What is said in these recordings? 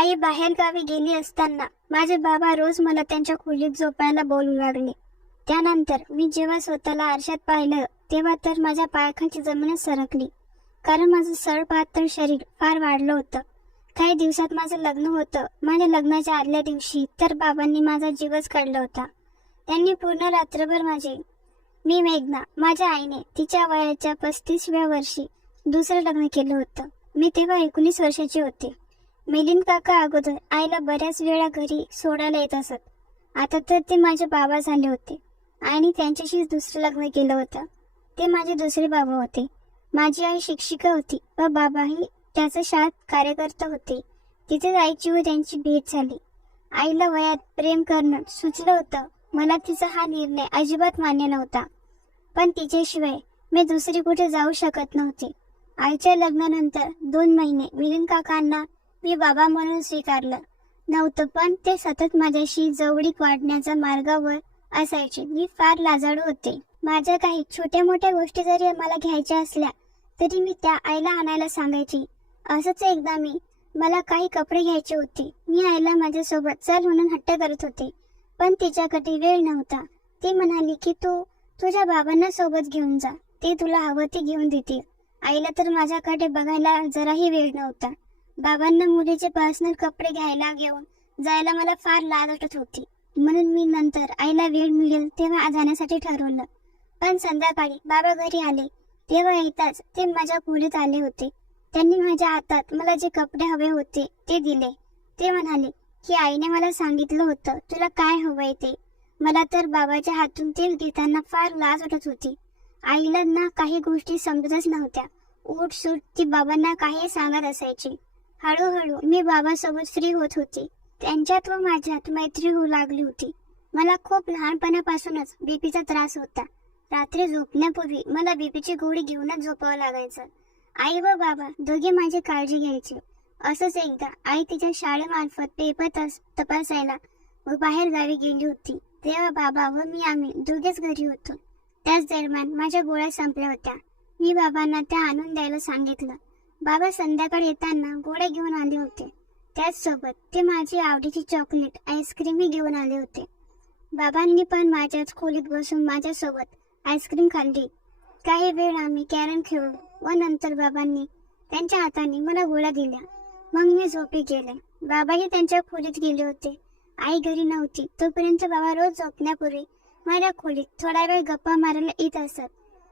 आई बाहेर गावी गेली असताना माझे बाबा रोज मला त्यांच्या खोलीत झोपायला बोलू लागले. त्यानंतर मी जेव्हा स्वतःला आरशात पाहिलं तेव्हा तर माझ्या पायाखालची जमीनच सरकली. कारण माझं सळपातळ शरीर फार वाढलं होतं. काही दिवसात माझं लग्न होतं. माझ्या लग्नाच्या आदल्या दिवशी तर बाबांनी माझा जीवच काढला होता. त्यांनी पूर्ण रात्रभर माझे मी मेघना माझ्या आईने तिच्या वयाच्या पस्तीसव्या वर्षी दुसरं लग्न केलं होतं. मी तेव्हा एकोणीस वर्षाची होते. मिलिंद काका अगोदर आईला बऱ्याच वेळा घरी सोडायला येत असत. आता तर ते माझे बाबा झाले होते. आणि त्यांच्याशीच दुसरं लग्न केलं होतं. ते माझे दुसरे बाबा होते. माझी आई शिक्षिका होती व बाबाही त्याचं शाळेत कार्यकर्ता होते. तिथेच आईची व त्यांची भेट झाली. आईला वयात प्रेम करणं सुचलं होतं. मला तिचा हा निर्णय अजिबात मान्य नव्हता. पण तिच्याशिवाय मी दुसरी कुठे जाऊ शकत नव्हते. आईच्या लग्नानंतर दोन महिने मिलिंद काकांना मी बाबा म्हणून स्वीकारलं. नव्हतं पण ते सतत माझ्याशी जवळीक वाढण्याच्या मार्गावर असायचे. मी फार लाजाळू होते. माझ्या काही छोट्या मोठ्या गोष्टी जरी मला घ्यायच्या असल्या तरी मी त्या आईला आणायला सांगायची. असंच एकदा मी मला काही कपडे घ्यायचे होते. मी आईला माझ्यासोबत चल म्हणून हट्ट करत होते. पण तिच्याकडे वेळ नव्हता. ती म्हणाली की तू तुझ्या बाबांना सोबत घेऊन जा. ते तुला हवं ते घेऊन देतील. आईला तर माझ्याकडे बघायला जराही वेळ नव्हता. बाबांना मुलीचे पर्सनल कपडे घ्यायला घेऊन जायला मला फार लाज वाटत होती. म्हणून मी नंतर आईला वेळ मिळेल तेव्हा जाण्यासाठी ठरवलं. पण संध्याकाळी बाबा घरी आले. तेव्हा येताच ते माझ्या खोलीत आले होते. त्यांनी माझ्या हातात मला जे कपडे हवे होते ते दिले. ते म्हणाले की आईने मला सांगितलं होतं तुला काय हवंय ते? मला तर बाबाच्या हातून ते घेताना फार लाज वाटत होती. आईला ना काही गोष्टी समजतच नव्हत्या. उठ सूट ती बाबांना काही सांगत असायची. हळूहळू मी बाबासोबत फ्री होत होती. त्यांच्यात व माझ्यात मैत्री होऊ लागली होती. मला खूप लहानपणापासूनच बीपीचा त्रास होता. रात्री झोपण्यापूर्वी मला बीपीची गोळी घेऊनच झोपावं लागायचं. आई व बाबा दोघे माझी काळजी घ्यायचे. असंच एकदा आई तिच्या शाळेमार्फत पेपर तस- तपासायला व बाहेर गावी गेली होती. तेव्हा बाबा व मी आम्ही दोघेच घरी होतो. त्याच दरम्यान माझ्या गोळ्या संपल्या होत्या. मी बाबांना त्या आणून द्यायला सांगितलं. बाबा संध्याकाळी येताना गोळे घेऊन आले होते. त्याचसोबत ते माझी आवडीची चॉकलेट आईस्क्रीमही घेऊन आले होते. बाबांनी पण माझ्याच खोलीत बसून माझ्यासोबत आईस्क्रीम खाल्ली. काही वेळ आम्ही कॅरम खेळू व नंतर बाबांनी त्यांच्या हाताने मला गोळ्या दिल्या. मग मी झोपी गेले. बाबाही त्यांच्या खोलीत गेले होते. आई घरी नव्हती. तोपर्यंत बाबा रोज झोपण्यापूर्वी माझ्या खोलीत थोडा वेळ गप्पा मारायला येत असत.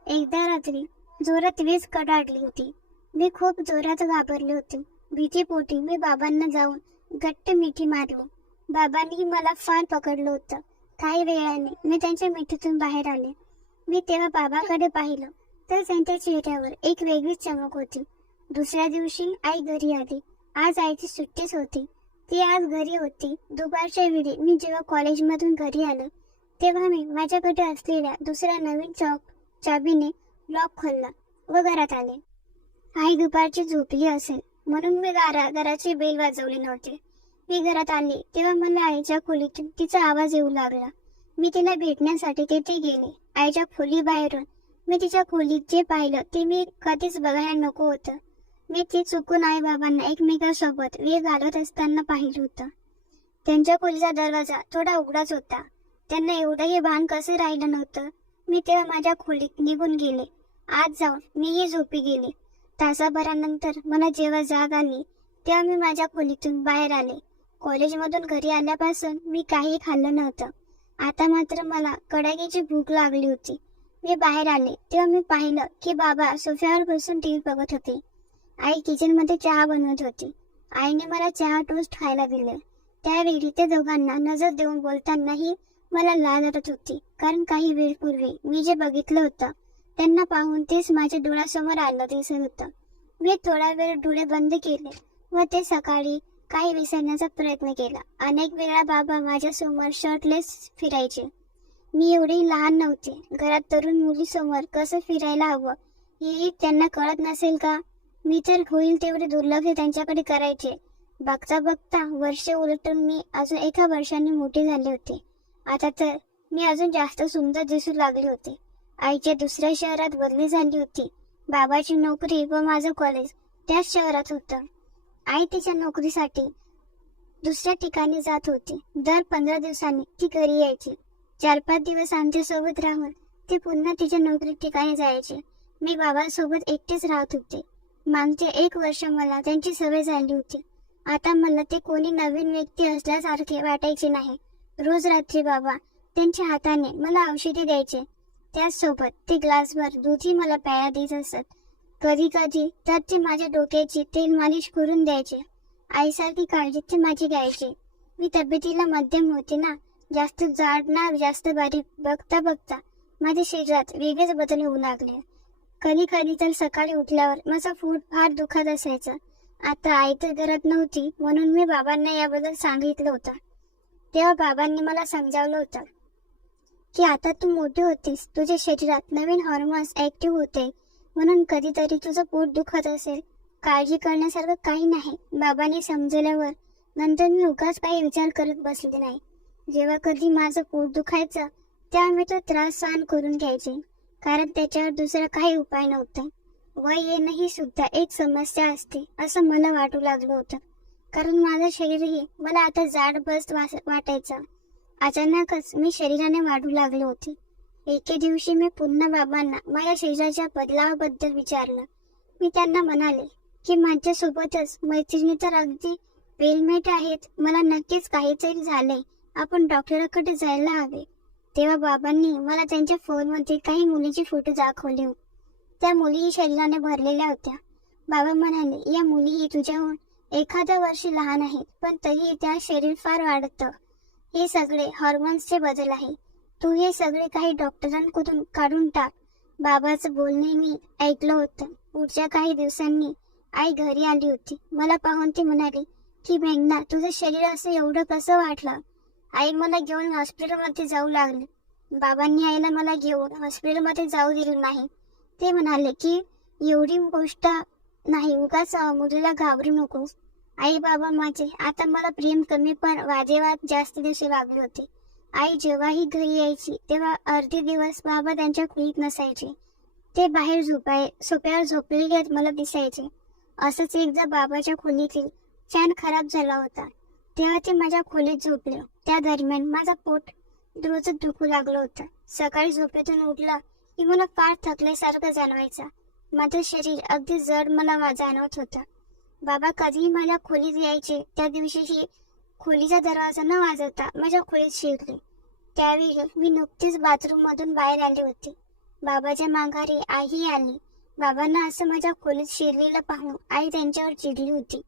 एकदा रात्री जोरात वीज कडाडली होती. मी खूप जोरात घाबरले होते. भीतीपोटी मी बाबांना जाऊन घट्ट मिठी मारली. बाबांनी मला फार पकडलं होतं. काही वेळाने मी त्यांच्या मिठीतून बाहेर आले. मी तेव्हा बाबाकडे पाहिलं तर त्यांच्या चेहऱ्यावर एक वेगळीच चमक होती. दुसऱ्या दिवशी आई घरी आली. आज आईची सुट्टीच होती. ती आज घरी होती. दुपारच्या वेळी मी जेव्हा कॉलेजमधून घरी आलो तेव्हा मी माझ्याकडे असलेल्या दुसऱ्या नवीन चॉक चाबीने लॉक खोलला व घरात आले. आई दुपारची झोपली असेल. म्हणून मी घरा घराची बेल वाजवली नव्हती. मी घरात आले. तेव्हा मला आईच्या खोलीतून तिचा आवाज येऊ लागला. मी तिला भेटण्यासाठी तेथे गेले. आईच्या खोली बाहेरून मी तिच्या खोलीत जे पाहिलं ते मी कधीच बघायला नको होतं. मी ती चुकून आई बाबांना एकमेकांसोबत वेळ घालत असताना पाहिलं होतं. त्यांच्या खोलीचा दरवाजा थोडा उघडाच होता. त्यांना एवढंही भान कसं राहिलं नव्हतं. मी तेव्हा माझ्या खोलीत निघून गेले. आज जाऊन मीही झोपी गेले. तासाभरानंतर मला जेव्हा जाग आली तेव्हा मी माझ्या खोलीतून बाहेर आले. कॉलेजमधून घरी आल्यापासून मी काही खाल्लं नव्हतं. आता मात्र मला कडाक्याची भूक लागली होती. मी बाहेर आले तेव्हा मी पाहिलं की बाबा सोफ्यावर बसून टीव्ही बघत होते. आई किचनमध्ये चहा बनवत होती. आईने मला चहा टोस्ट खायला दिले. त्यावेळी ते दोघांना नजर देऊन बोलतानाही मला लाज वाटत होती. कारण काही वेळपूर्वी मी जे बघितलं होतं त्यांना पाहून तेच माझ्या डोळ्यासमोर आलं दिसत होतं. मी थोडा वेळ डोळे बंद केले. व ते सकाळी काही विसरण्याचा प्रयत्न केला. अनेक वेळा बाबा माझ्यासमोर शर्टलेस फिरायचे. मी एवढी लहान नव्हते. घरात तरुण मुलीसमोर कसं फिरायला हवं हेही त्यांना कळत नसेल का? मी तर होईल तेवढे दुर्लक्ष त्यांच्याकडे करायचे. बघता बघता वर्ष उलटून मी अजून एका वर्षाने मोठे झाले होते. आता तर मी अजून जास्त सुंदर दिसू लागले होते. आईच्या दुसऱ्या शहरात बदली झाली होती. बाबाची नोकरी व माझं कॉलेज त्याच शहरात होतं. आई तिच्या नोकरीसाठी दुसऱ्या ठिकाणी जात होती. दर पंधरा दिवसांनी ती घरी यायची. चार पाच दिवस आमच्यासोबत राहून ती पुन्हा तिच्या नोकरी ठिकाणी जायची. मी बाबांसोबत एकटेच राहत होते. मागचे एक वर्ष मला त्यांची सवय झाली होती. आता मला ते कोणी नवीन व्यक्ती असल्यासारखे वाटायचे नाही. रोज रात्री बाबा त्यांच्या हाताने मला औषधे द्यायचे. त्याचसोबत ते ग्लासभर दूधही मला प्यायला देत असत. कधी कधी तर ते माझ्या डोक्याची तेल मालिश करून द्यायचे. आईसारखी काळजी ते माझी घ्यायची. मी तब्येतीला मध्यम होते ना जास्त जाड ना जास्त बारीक बघता बघता माझ्या शरीरात वेगळेच बदल होऊ लागले. कधी कधी तर सकाळी उठल्यावर माझा फूट फार दुखत असायचं. आता आई तर घरात नव्हती म्हणून मी बाबांना याबद्दल सांगितलं होतं. तेव्हा बाबांनी मला समजावलं होतं. की आता तू मोठी होतीस. तुझ्या शरीरात नवीन हॉर्मोन्स ऍक्टिव्ह होते. म्हणून कधीतरी तुझं पोट दुखत असेल. काळजी करण्यासारखं काही नाही. बाबांनी समजल्यावर नंतर मी उगाच काही विचार करत बसले नाही. जेव्हा कधी माझं पोट दुखायचं तेव्हा मी तो त्रास सहन करून घ्यायचे. कारण त्याच्यावर दुसरा काही उपाय नव्हता. वय येणं ही सुद्धा एक समस्या असते असं मला वाटू लागलं होतं. कारण माझं शरीरही मला आता जाड बस वाटायचं. अचानकच मी शरीराने वाढू लागले होते. एके दिवशी मी पुन्हा बाबांना माझ्या शरीराच्या बदलावाबद्दल विचारलं. मी त्यांना म्हणाले की माझ्यासोबतच मैत्रिणी तर अगदी वेलमेट आहेत. मला नक्कीच काहीतरी झालंय. आपण डॉक्टराकडे जायला हवे. तेव्हा बाबांनी मला त्यांच्या फोनमध्ये काही मुलीचे फोटो दाखवले हो. त्या मुलीही शरीराने भरलेल्या होत्या. बाबा म्हणाले या मुलीही तुझ्याहून एखाद्या वर्षी लहान आहेत पण तरी त्या शरीर फार वाढतं. हे सगळे हॉर्मोन्सचे बदल आहे. तू हे सगळे काही डॉक्टरांकडून काढून टाक. बाबाचं बोलणे मी ऐकलं होतं. पुढच्या काही दिवसांनी आई घरी आली होती. मला पाहून ती म्हणाली की मेघना तुझं शरीर असं एवढं कसं वाटलं आई मला घेऊन हॉस्पिटलमध्ये जाऊ लागले. बाबांनी आईला मला घेऊन हॉस्पिटलमध्ये जाऊ दिलं नाही. ते म्हणाले की एवढी गोष्ट नाही उगाच मुलीला घाबरू नकोस. आई बाबा माझे आता मला प्रेम कमी पण वादेवाद जास्त दिवशी वागले होते. आई जेव्हाही घरी यायची तेव्हा अर्धे दिवस बाबा त्यांच्या खोलीत नसायचे. ते बाहेर झोपाय सोप्यावर झोपलेले मला दिसायचे. असंच एकदा बाबाच्या खोलीतील फॅन खराब झाला होता. तेव्हा ते माझ्या खोलीत झोपले. त्या दरम्यान माझा पोट रोजच दुखू लागलं होतं. सकाळी झोपेतून उठलं की मला फार थकल्यासारखं जाणवायचं. माझं शरीर अगदी जड मला जाणवत होतं. बाबा कधीही माझ्या खोलीत यायचे त्या दिवशीही खोलीचा दरवाजा न वाजवता माझ्या खोलीत शिरले. त्यावेळी मी नुकतीच बाथरूम मधून बाहेर आले होते. बाबाच्या माघारी आईही आली. बाबांना असं माझ्या खोलीत शिरलेलं पाहून आई त्यांच्यावर चिडली होती.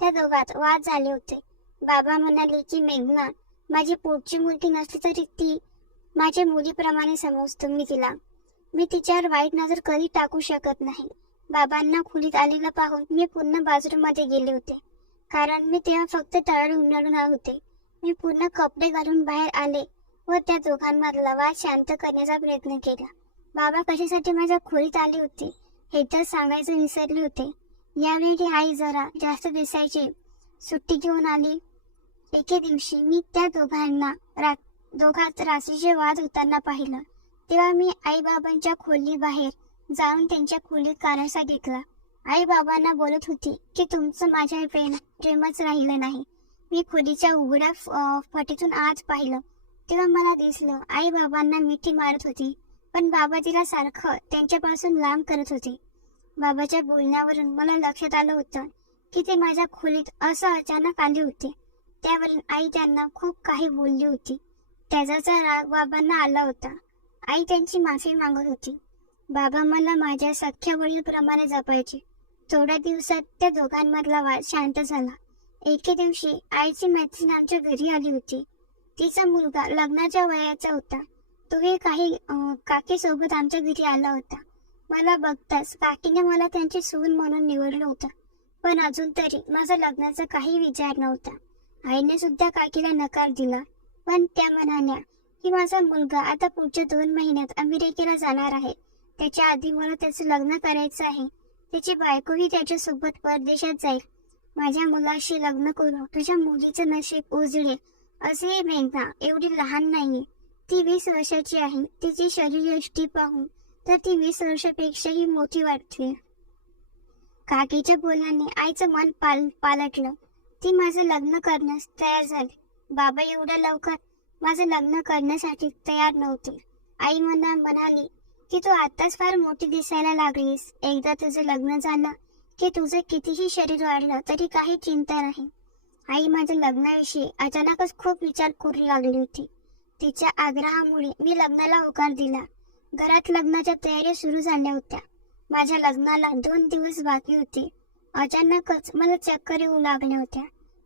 त्या दोघात वाद झाले होते. बाबा म्हणाले की मेघना माझी पोटची मुलगी नसली तरी ती माझ्या मुलीप्रमाणे समजतो मी तिला. मी तिच्यावर वाईट नजर कधी टाकू शकत नाही. बाबांना खोलीत आलेलं पाहून मी पुन्हा बाथरूममध्ये गेले होते. कारण मी तेव्हा फक्त तळाड उन्हाळून होते. मी पूर्ण कपडे घालून बाहेर आले व त्या दोघांमधला वाद शांत करण्याचा प्रयत्न केला. बाबा कशासाठी माझ्या खोलीत आले होते हे तर सांगायचं विसरले होते. यावेळी आई जरा जास्त दिसायची. सुट्टी घेऊन आली. एके दिवशी मी त्या दोघांना रा दोघात रात्रीचे वाद होताना पाहिलं. तेव्हा मी आई बाबांच्या खोली बाहेर जाऊन त्यांच्या खोलीत कारसा घेतला. आई बाबांना बोलत होती की तुमचं माझ्या प्रेम प्रेमच राहिलं नाही. मी खोलीच्या उघड्या फटीतून आज पाहिलं. तेव्हा मला दिसलं आई बाबांना मिठी मारत होती पण बाबा तिला सारखं त्यांच्यापासून लांब करत होते. बाबाच्या बोलण्यावरून मला लक्षात आलं होतं की ते माझ्या खोलीत असं अचानक आले होते. त्यावरून आई त्यांना खूप काही बोलली होती. त्याचा राग बाबांना आला होता. आई त्यांची माफी मागत होती. बाबा मला माझ्या सख्या वडीलप्रमाणे जपायचे. थोड्या दिवसात त्या दोघांमधला वाद शांत झाला. एके दिवशी आईची मैत्रीण आमच्या घरी आली होती. तिचा मुलगा लग्नाच्या वयाचा होता. तोही काही काकीसोबत आमच्या घरी आला होता. मला बघताच काकीने मला त्यांची सून म्हणून निवडलं होतं. पण अजून तरी माझा लग्नाचा काही विचार नव्हता. आईने सुद्धा काकीला नकार दिला. पण त्या म्हणाल्या की माझा मुलगा आता पुढच्या दोन महिन्यात अमेरिकेला जाणार आहे. त्याच्या आधी मला त्याचं लग्न करायचं आहे. त्याची बायकोही त्याच्यासोबत परदेशात जाईल. माझ्या मुलाशी लग्न करू तुझ्या मुलीचं नशीब उजळेल असे मेघना एवढी लहान नाहीये. ती वीस वर्षाची आहे. तिची शरीरयष्टी पाहून तर ती वीस वर्षापेक्षाही मोठी वाटते. काकीच्या बोलण्याने आईचं मन पाल पालटलं. ती माझं लग्न करण्यास तयार झाली. बाबा एवढ्या लवकर माझं लग्न करण्यासाठी तयार नव्हते. आई मला म्हणाली की तू आताच फार मोठी दिसायला लागलीस. एकदा तुझं लग्न झालं की तुझं कितीही शरीर वाढलं तरी काही चिंता नाही. आई माझ्या लग्नाविषयी अचानकच खूप विचार करू लागली होती. तिच्या आग्रहामुळे मी लग्नाला होकार दिला. घरात लग्नाच्या तयारी सुरू झाल्या होत्या. माझ्या लग्नाला दोन दिवस बाकी होते. अचानकच मला चक्कर येऊ लागल्या होत्या.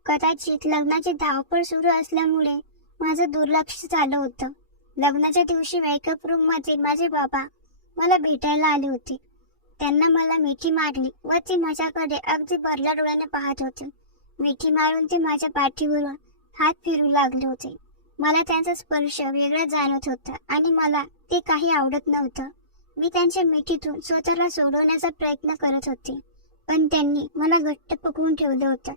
कदाचित लग्नाची धावपळ सुरू असल्यामुळे माझं दुर्लक्ष झालं होतं. लग्नाच्या दिवशी मेकअप रूममध्ये माझे बाबा मला भेटायला आले होते. त्यांना मला मिठी मारली व ते माझ्याकडे अगदी भरल्या डोळ्याने पाहत होते. मिठी मारून ते माझ्या पाठीवरून हात फिरू लागले होते. मला त्यांचा स्पर्श वेगळा जाणवत होता आणि मला ते काही आवडत नव्हतं. मी त्यांच्या मिठीतून स्वतःला सोडवण्याचा प्रयत्न करत होते पण त्यांनी मला घट्ट पकडून ठेवलं होतं.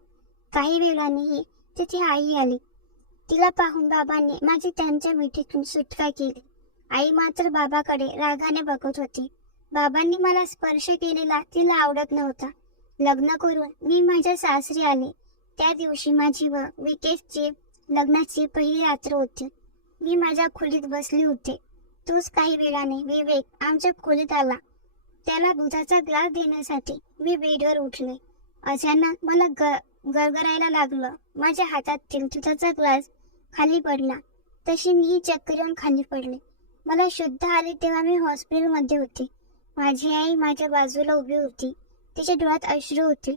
काही वेळानेही तिथे आई आली. तिला पाहून बाबांनी माझी त्यांच्या मिठीतून सुटका केली. आई मात्र बाबाकडे रागाने बघत होती. बाबांनी मला स्पर्श केलेला तिला आवडत नव्हता. लग्न करून मी माझ्या सासरी आले. त्या दिवशी माझी व विकेशची लग्नाची पहिली रात्र होती. मी माझ्या खोलीत बसले होते. तोच काही वेळाने विवेक आमच्या खोलीत आला. त्याला दुधाचा ग्लास देण्यासाठी मी बेडवर उठले. अचानक मला ग गरगरायला लागलं. माझ्या हातातील दुधाचा ग्लास खाली पडला. तशी मी चक्कर येऊन खाली पडले. मला शुद्ध आले तेव्हा मी हॉस्पिटलमध्ये होते. माझी आई माझ्या बाजूला उभी होती. तिच्या डोळ्यात अश्रू होते.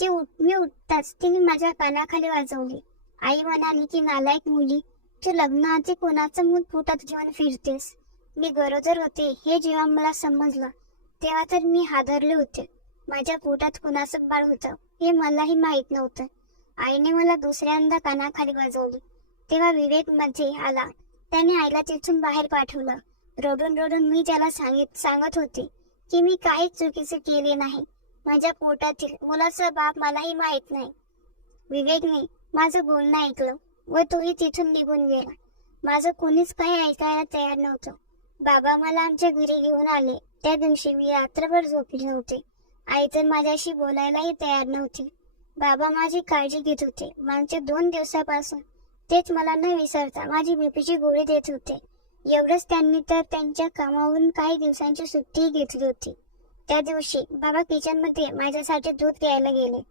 ती उठ- मी उठताच तिने माझ्या कानाखाली वाजवली. आई म्हणाली की नालायक मुली तू लग्नाआधी कोणाचं मूल पोटात घेऊन फिरतेस? मी गरोदर होते हे जेव्हा मला समजलं तेव्हा तर मी हादरले होते. माझ्या पोटात कुणाचं बाळ होतं हे मलाही माहीत नव्हतं. आईने मला दुसऱ्यांदा कानाखाली वाजवली. तेव्हा विवेकमध्ये आला त्याने आईला तिथून बाहेर पाठवलं. रडून रडून मी त्याला सांगित सांगत होते की मी काहीच चुकीचे केले नाही. माझ्या पोटातील मुलाचा बाप मलाही माहीत नाही. विवेकने माझं बोलणं ऐकलं व तोही तिथून निघून गेला. माझं कोणीच काही ऐकायला तयार नव्हतं. बाबा मला आमच्या घरी घेऊन आले. त्या दिवशी मी रात्रभर झोपली नव्हते आई तर माझ्याशी बोलायलाही तयार नव्हती. बाबा माझी काळजी घेत होते. मागच्या दोन दिवसापासून तेच मला न विसरता माझी बीपीची गोळी देत होते. एवढंच त्यांनी तर त्यांच्या कामावरून काही दिवसांची सुट्टीही घेतली होती. त्या दिवशी बाबा किचनमध्ये माझ्यासाठी दूध घ्यायला गेले.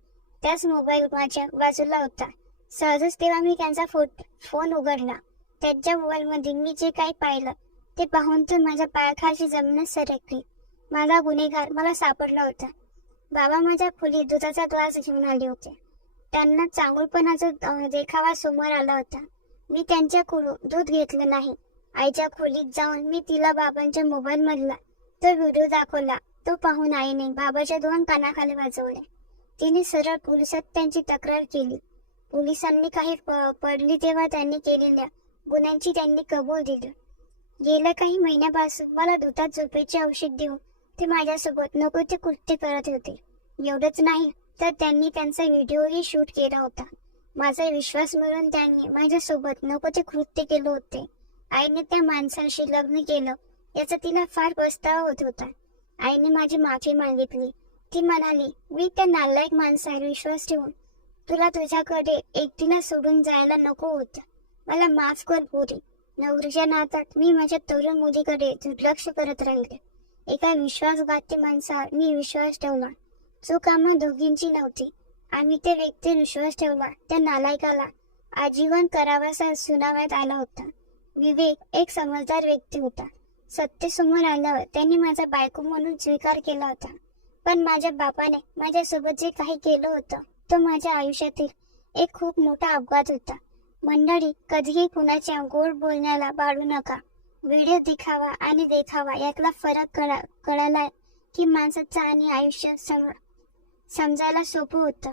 त्याच मोबाईल माझ्या बाजूला होता. सहजच तेव्हा मी त्यांचा फोट फोन उघडला. त्यांच्या मोबाईलमध्ये मी जे काही पाहिलं ते पाहून तर माझ्या पायाखालची जमीनच सरकली. माझा गुन्हेगार मला सापडला होता. बाबा माझ्या खोलीत दुधाचा ग्लास घेऊन आले होते. त्यांना चांगुलपणाचा देखावा समोर आला होता. मी त्यांच्याकडून दूध घेतलं नाही. आईच्या खोलीत जाऊन मी तिला बाबांच्या मोबाईल मधला तो व्हिडिओ दाखवला. तो पाहून आईने बाबाच्या दोन कानाखाली वाजवले. तिने सरळ पोलिसात त्यांची तक्रार केली. पोलिसांनी काही प- पडली तेव्हा त्यांनी केलेल्या गुन्ह्यांची त्यांनी कबूल दिली. गेल्या काही महिन्यापासून मला दुधात झोपेचे औषध देऊन ते माझ्यासोबत नको ते कृत्य करत होते. एवढंच नाही तर त्यांनी त्यांचा व्हिडिओही शूट केला होता. माझा विश्वास मिळून त्यांनी माझ्यासोबत नको ते कृत्य केले होते. आईने त्या माणसाशी लग्न केलं याचा तिला फार पस्तावा होत होता. आईने माझी माफी मागितली. ती म्हणाली मी त्या नालायक माणसावर विश्वास ठेवून तुला तुझ्याकडे एकटीला सोडून जायला नको होत. मला माफ कर पुरी. नवरीच्या नातात मी माझ्या तरुण मुलीकडे दुर्लक्ष करत राहिले. एका विश्वासघाती माणसावर मी विश्वास ठेवला चूक आम्हा दोघींची नव्हती. आम्ही ते व्यक्ती विश्वास ठेवला. त्या नालायकाला आजीवन करावासा सुनावण्यात आला होता. विवेक एक समजदार व्यक्ती होता. सत्तेसमोर आल्यावर त्यांनी माझा बायको म्हणून स्वीकार केला होता. पण माझ्या बापाने माझ्यासोबत जे काही केलं होतं तो माझ्या आयुष्यातील एक खूप मोठा अपघात होता. मंडळी कधीही कुणाच्या गोड बोलण्याला बाळू नका. व्हिडिओ दिखावा आणि देखावा यातला फरक कळा कळाला की माणसाचा आणि आयुष्य सम समजायला सोपं होतं.